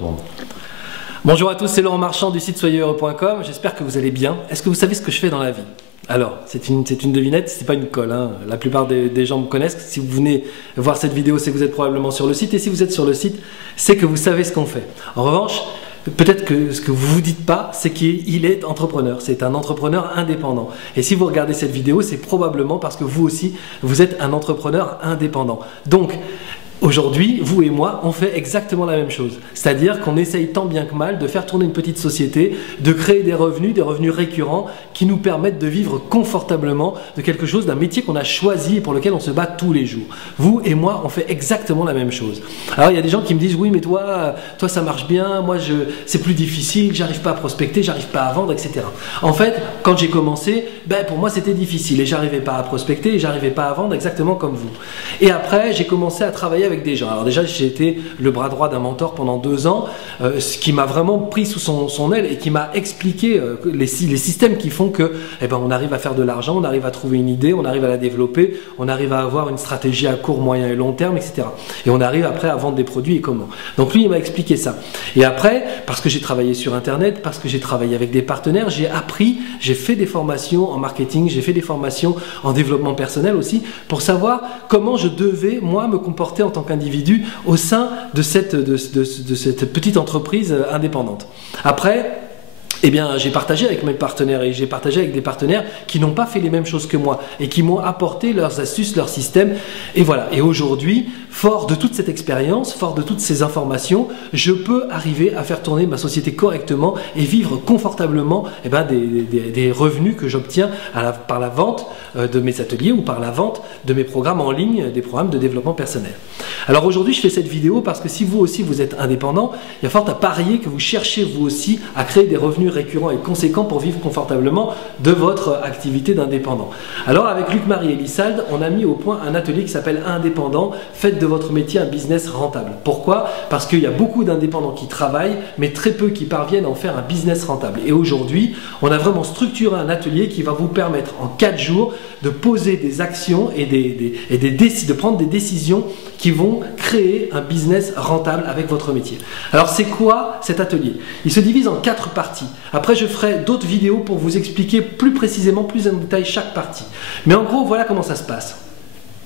Bon. Bonjour à tous, c'est Laurent Marchand du site soyezheureux.com. J'espère que vous allez bien. Est-ce que vous savez ce que je fais dans la vie? Alors, c'est une devinette, c'est pas une colle, hein. La plupart des gens me connaissent. Si vous venez voir cette vidéo, c'est que vous êtes probablement sur le site. Et si vous êtes sur le site, c'est que vous savez ce qu'on fait. En revanche, peut-être que ce que vous vous dites pas, c'est qu'il est entrepreneur. C'est un entrepreneur indépendant. Et si vous regardez cette vidéo, c'est probablement parce que vous aussi, vous êtes un entrepreneur indépendant. Donc, aujourd'hui, vous et moi, on fait exactement la même chose. C'est-à-dire qu'on essaye tant bien que mal de faire tourner une petite société, de créer des revenus récurrents qui nous permettent de vivre confortablement de quelque chose, d'un métier qu'on a choisi et pour lequel on se bat tous les jours. Vous et moi, on fait exactement la même chose. Alors, il y a des gens qui me disent, oui, mais toi ça marche bien, moi, c'est plus difficile, j'arrive pas à prospecter, j'arrive pas à vendre, etc. En fait, quand j'ai commencé, pour moi, c'était difficile et j'arrivais pas à prospecter et j'arrivais pas à vendre exactement comme vous. Et après, j'ai commencé à travailler avec des gens. Alors déjà, j'ai été le bras droit d'un mentor pendant 2 ans, ce qui m'a vraiment pris sous son aile et qui m'a expliqué les systèmes qui font que on arrive à faire de l'argent, on arrive à trouver une idée, on arrive à la développer, on arrive à avoir une stratégie à court, moyen et long terme, etc. Et on arrive après à vendre des produits et comment. Donc lui, il m'a expliqué ça. Et après, parce que j'ai travaillé sur Internet, parce que j'ai travaillé avec des partenaires, j'ai appris, j'ai fait des formations en marketing, j'ai fait des formations en développement personnel aussi, pour savoir comment je devais, moi, me comporter en tant qu'individu au sein de cette petite entreprise indépendante. Après, j'ai partagé avec mes partenaires et j'ai partagé avec des partenaires qui n'ont pas fait les mêmes choses que moi et qui m'ont apporté leurs astuces, leurs systèmes. Et voilà. Et aujourd'hui, fort de toute cette expérience, fort de toutes ces informations, je peux arriver à faire tourner ma société correctement et vivre confortablement des revenus que j'obtiens par la vente de mes ateliers ou par la vente de mes programmes en ligne, des programmes de développement personnel. Alors aujourd'hui, je fais cette vidéo parce que si vous aussi vous êtes indépendant, il y a fort à parier que vous cherchez vous aussi à créer des revenus récurrents et conséquents pour vivre confortablement de votre activité d'indépendant. Alors avec Luc-Marie et Lissalde, on a mis au point un atelier qui s'appelle Indépendant, faites de votre métier un business rentable. Pourquoi? Parce qu'il y a beaucoup d'indépendants qui travaillent, mais très peu qui parviennent à en faire un business rentable. Et aujourd'hui, on a vraiment structuré un atelier qui va vous permettre en 4 jours de poser des actions et de prendre des décisions qui vont créer un business rentable avec votre métier. Alors c'est quoi cet atelier? Il se divise en 4 parties. Après je ferai d'autres vidéos pour vous expliquer plus précisément, plus en détail chaque partie. Mais en gros, voilà comment ça se passe.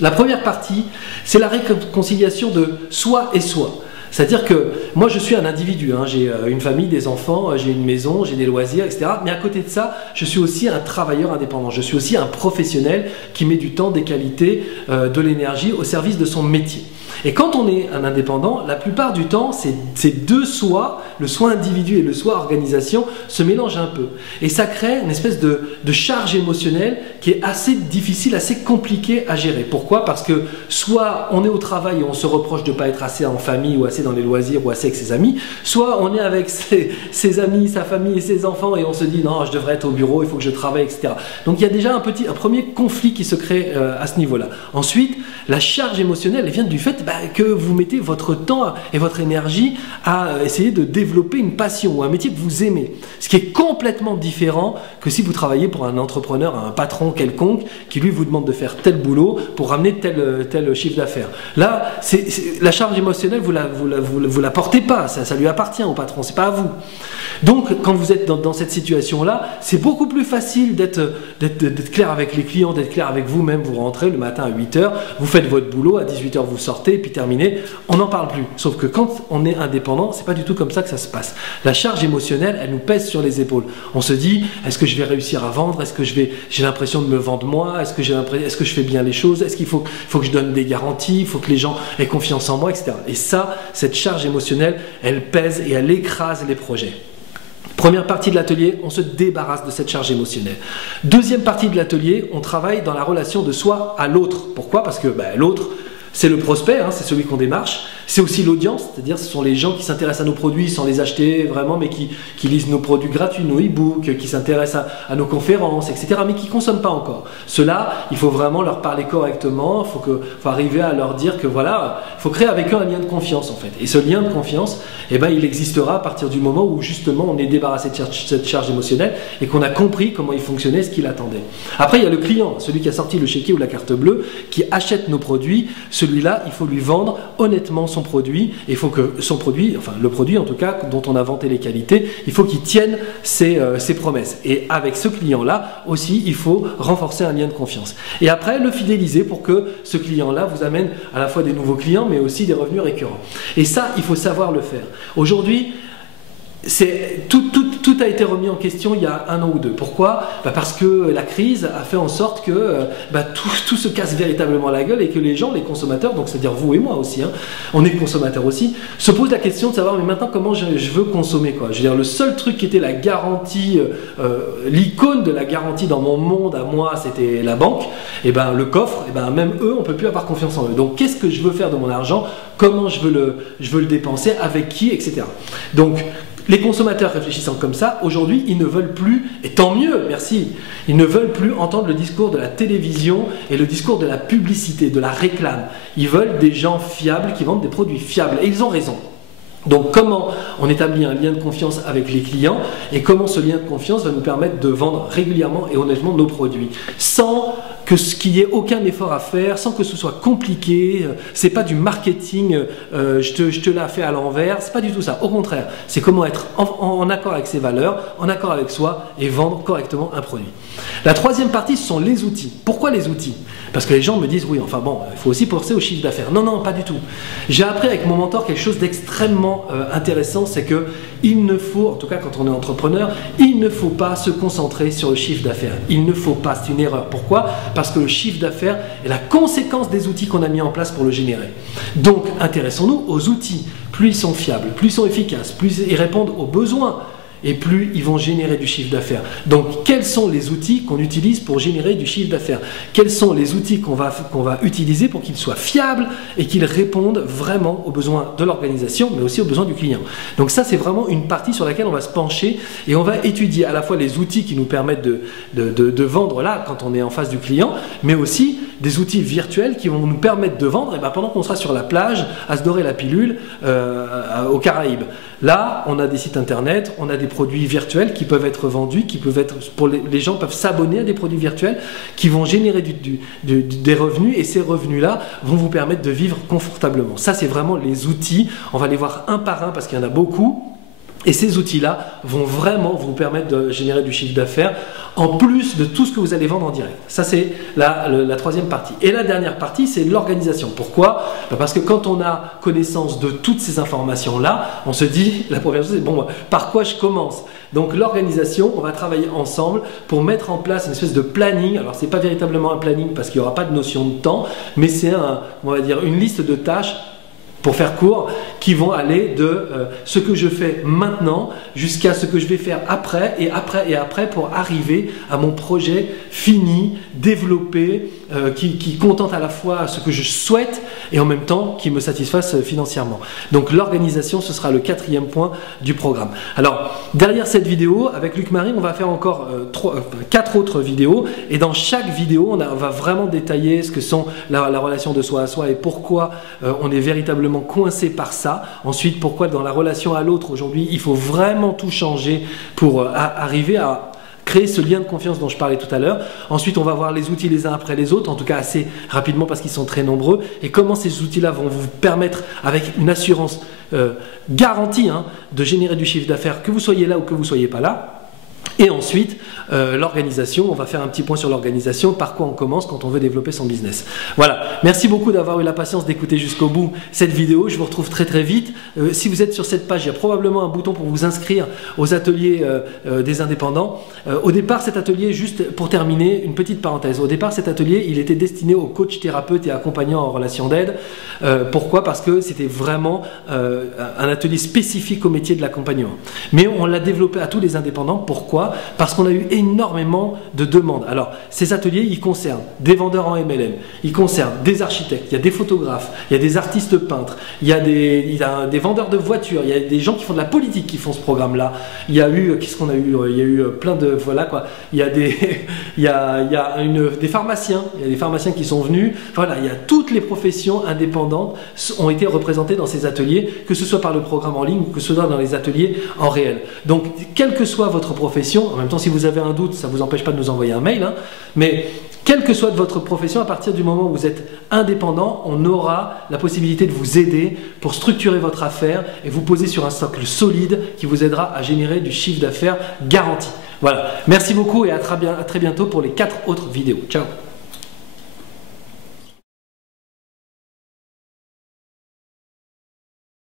La première partie, c'est la réconciliation de soi et soi. C'est-à-dire que moi je suis un individu, hein. J'ai une famille, des enfants, j'ai une maison, j'ai des loisirs, etc. Mais à côté de ça, je suis aussi un travailleur indépendant. Je suis aussi un professionnel qui met du temps, des qualités, de l'énergie au service de son métier. Et quand on est un indépendant, la plupart du temps, ces deux soi, le soi individu et le soi organisation, se mélangent un peu. Et ça crée une espèce de charge émotionnelle qui est assez difficile, assez compliquée à gérer. Pourquoi? Parce que soit on est au travail et on se reproche de ne pas être assez en famille ou assez dans les loisirs ou assez avec ses amis, soit on est avec ses amis, sa famille et ses enfants et on se dit non, je devrais être au bureau, il faut que je travaille, etc. Donc il y a déjà un premier conflit qui se crée à ce niveau-là. Ensuite, la charge émotionnelle elle vient du fait que vous mettez votre temps et votre énergie à essayer de développer une passion ou un métier que vous aimez. Ce qui est complètement différent que si vous travaillez pour un entrepreneur, un patron quelconque qui lui vous demande de faire tel boulot pour ramener tel chiffre d'affaires. Là, la charge émotionnelle, vous la portez pas, ça lui appartient au patron, c'est pas à vous. Donc, quand vous êtes dans cette situation-là, c'est beaucoup plus facile d'être clair avec les clients, d'être clair avec vous-même. Vous rentrez le matin à 8 h, vous faites votre boulot, à 18 h vous sortez, et puis terminé, on n'en parle plus. Sauf que quand on est indépendant, c'est pas du tout comme ça que ça se passe. La charge émotionnelle, elle nous pèse sur les épaules. On se dit, est-ce que je vais réussir à vendre? Est-ce que j'ai l'impression de me vendre moi? Est-ce que je fais bien les choses? Est-ce qu'il faut que je donne des garanties? Il faut que les gens aient confiance en moi, etc. Et ça, cette charge émotionnelle, elle pèse et elle écrase les projets. Première partie de l'atelier, on se débarrasse de cette charge émotionnelle. Deuxième partie de l'atelier, on travaille dans la relation de soi à l'autre. Pourquoi? Parce que l'autre, c'est le prospect, hein, c'est celui qu'on démarche. C'est aussi l'audience, c'est-à-dire ce sont les gens qui s'intéressent à nos produits sans les acheter vraiment, mais qui lisent nos produits gratuits, nos e-books, qui s'intéressent à nos conférences, etc., mais qui ne consomment pas encore. Ceux-là, il faut vraiment leur parler correctement, il faut arriver à leur dire que voilà, il faut créer avec eux un lien de confiance en fait. Et ce lien de confiance, il existera à partir du moment où justement on est débarrassé de cette charge émotionnelle et qu'on a compris comment il fonctionnait, ce qu'il attendait. Après, il y a le client, celui qui a sorti le chéquier ou la carte bleue, qui achète nos produits. Celui-là, il faut lui vendre honnêtement son son produit, il faut que son produit, enfin le produit en tout cas, dont on a vanté les qualités, il faut qu'il tienne ses promesses. Et avec ce client-là aussi, il faut renforcer un lien de confiance. Et après, le fidéliser pour que ce client-là vous amène à la fois des nouveaux clients, mais aussi des revenus récurrents. Et ça, il faut savoir le faire. Aujourd'hui, tout a été remis en question il y a 1 an ou 2. Pourquoi? Parce que la crise a fait en sorte que tout se casse véritablement la gueule et que les gens, les consommateurs, donc c'est-à-dire vous et moi aussi, hein, on est consommateurs aussi, se posent la question de savoir mais maintenant comment je veux consommer, quoi. Je veux dire, le seul truc qui était la garantie, l'icône de la garantie dans mon monde à moi, c'était la banque. Et ben le coffre, et ben même eux, on peut plus avoir confiance en eux. Donc qu'est-ce que je veux faire de mon argent? Comment je veux le dépenser? Avec qui? Etc. Donc les consommateurs réfléchissant comme ça, aujourd'hui, ils ne veulent plus, et tant mieux, merci, ils ne veulent plus entendre le discours de la télévision et le discours de la publicité, de la réclame. Ils veulent des gens fiables qui vendent des produits fiables. Et ils ont raison. Donc comment on établit un lien de confiance avec les clients et comment ce lien de confiance va nous permettre de vendre régulièrement et honnêtement nos produits sans qu'il n'y ait aucun effort à faire, sans que ce soit compliqué. C'est pas du marketing, je te l'ai fait à l'envers, c'est pas du tout ça. Au contraire, c'est comment être en accord avec ses valeurs, en accord avec soi et vendre correctement un produit. La troisième partie, ce sont les outils. Pourquoi les outils? Parce que les gens me disent, oui, enfin bon, il faut aussi penser au chiffre d'affaires. Non, non, pas du tout. J'ai appris avec mon mentor quelque chose d'extrêmement intéressant, c'est que il ne faut, en tout cas quand on est entrepreneur, il ne faut pas se concentrer sur le chiffre d'affaires. Il ne faut pas, c'est une erreur. Pourquoi? Parce que le chiffre d'affaires est la conséquence des outils qu'on a mis en place pour le générer. Donc, intéressons-nous aux outils. Plus ils sont fiables, plus ils sont efficaces, plus ils répondent aux besoins, et plus ils vont générer du chiffre d'affaires. Donc, quels sont les outils qu'on utilise pour générer du chiffre d'affaires? Quels sont les outils qu'on va utiliser pour qu'ils soient fiables et qu'ils répondent vraiment aux besoins de l'organisation, mais aussi aux besoins du client? Donc ça, c'est vraiment une partie sur laquelle on va se pencher et on va étudier à la fois les outils qui nous permettent de vendre là, quand on est en face du client, mais aussi des outils virtuels qui vont nous permettre de vendre pendant qu'on sera sur la plage à se dorer la pilule aux Caraïbes. Là, on a des sites internet, on a des produits virtuels qui peuvent être vendus, qui peuvent être, les gens peuvent s'abonner à des produits virtuels qui vont générer des revenus et ces revenus-là vont vous permettre de vivre confortablement. Ça, c'est vraiment les outils. On va les voir un par un parce qu'il y en a beaucoup. Et ces outils-là vont vraiment vous permettre de générer du chiffre d'affaires en plus de tout ce que vous allez vendre en direct. Ça, c'est la troisième partie. Et la dernière partie, c'est l'organisation. Pourquoi? Parce que quand on a connaissance de toutes ces informations-là, on se dit, la première chose, c'est bon, par quoi je commence? Donc l'organisation, on va travailler ensemble pour mettre en place une espèce de planning. Alors, ce n'est pas véritablement un planning parce qu'il n'y aura pas de notion de temps, mais c'est on va dire, une liste de tâches, pour faire court, qui vont aller de ce que je fais maintenant jusqu'à ce que je vais faire après et après et après pour arriver à mon projet fini, développé, qui contente à la fois ce que je souhaite et en même temps qui me satisfasse financièrement. Donc l'organisation, ce sera le 4e point du programme. Alors, derrière cette vidéo, avec Luc Marie, on va faire encore 4 autres vidéos et dans chaque vidéo, on va vraiment détailler ce que sont la relation de soi à soi et pourquoi on est véritablement coincé par ça. Ensuite, pourquoi dans la relation à l'autre aujourd'hui, il faut vraiment tout changer pour arriver à créer ce lien de confiance dont je parlais tout à l'heure. Ensuite, on va voir les outils les uns après les autres, en tout cas assez rapidement parce qu'ils sont très nombreux, et comment ces outils-là vont vous permettre, avec une assurance garantie, de générer du chiffre d'affaires, que vous soyez là ou que vous ne soyez pas là. Et ensuite, l'organisation, on va faire un petit point sur l'organisation, par quoi on commence quand on veut développer son business. Voilà, merci beaucoup d'avoir eu la patience d'écouter jusqu'au bout cette vidéo, je vous retrouve très très vite. Si vous êtes sur cette page, il y a probablement un bouton pour vous inscrire aux ateliers des indépendants. Au départ, cet atelier, juste pour terminer, une petite parenthèse, au départ cet atelier, il était destiné aux coachs, thérapeutes et accompagnants en relation d'aide. Pourquoi? Parce que c'était vraiment un atelier spécifique au métier de l'accompagnement. Mais on l'a développé à tous les indépendants, pourquoi? Parce qu'on a eu énormément de demandes. Alors, ces ateliers, ils concernent des vendeurs en MLM, ils concernent des architectes, il y a des photographes, il y a des artistes peintres, il y a des vendeurs de voitures, il y a des gens qui font de la politique qui font ce programme-là. Il y a eu, qu'est-ce qu'on a eu? Il y a eu plein de, voilà quoi, il y a des pharmaciens, il y a des pharmaciens qui sont venus, voilà, il y a toutes les professions indépendantes ont été représentées dans ces ateliers, que ce soit par le programme en ligne ou que ce soit dans les ateliers en réel. Donc, quelle que soit votre profession, en même temps, si vous avez avez un doute, ça ne vous empêche pas de nous envoyer un mail, hein. Mais quelle que soit votre profession, à partir du moment où vous êtes indépendant, on aura la possibilité de vous aider pour structurer votre affaire et vous poser sur un socle solide qui vous aidera à générer du chiffre d'affaires garanti. Voilà, merci beaucoup et à très bientôt pour les 4 autres vidéos. Ciao!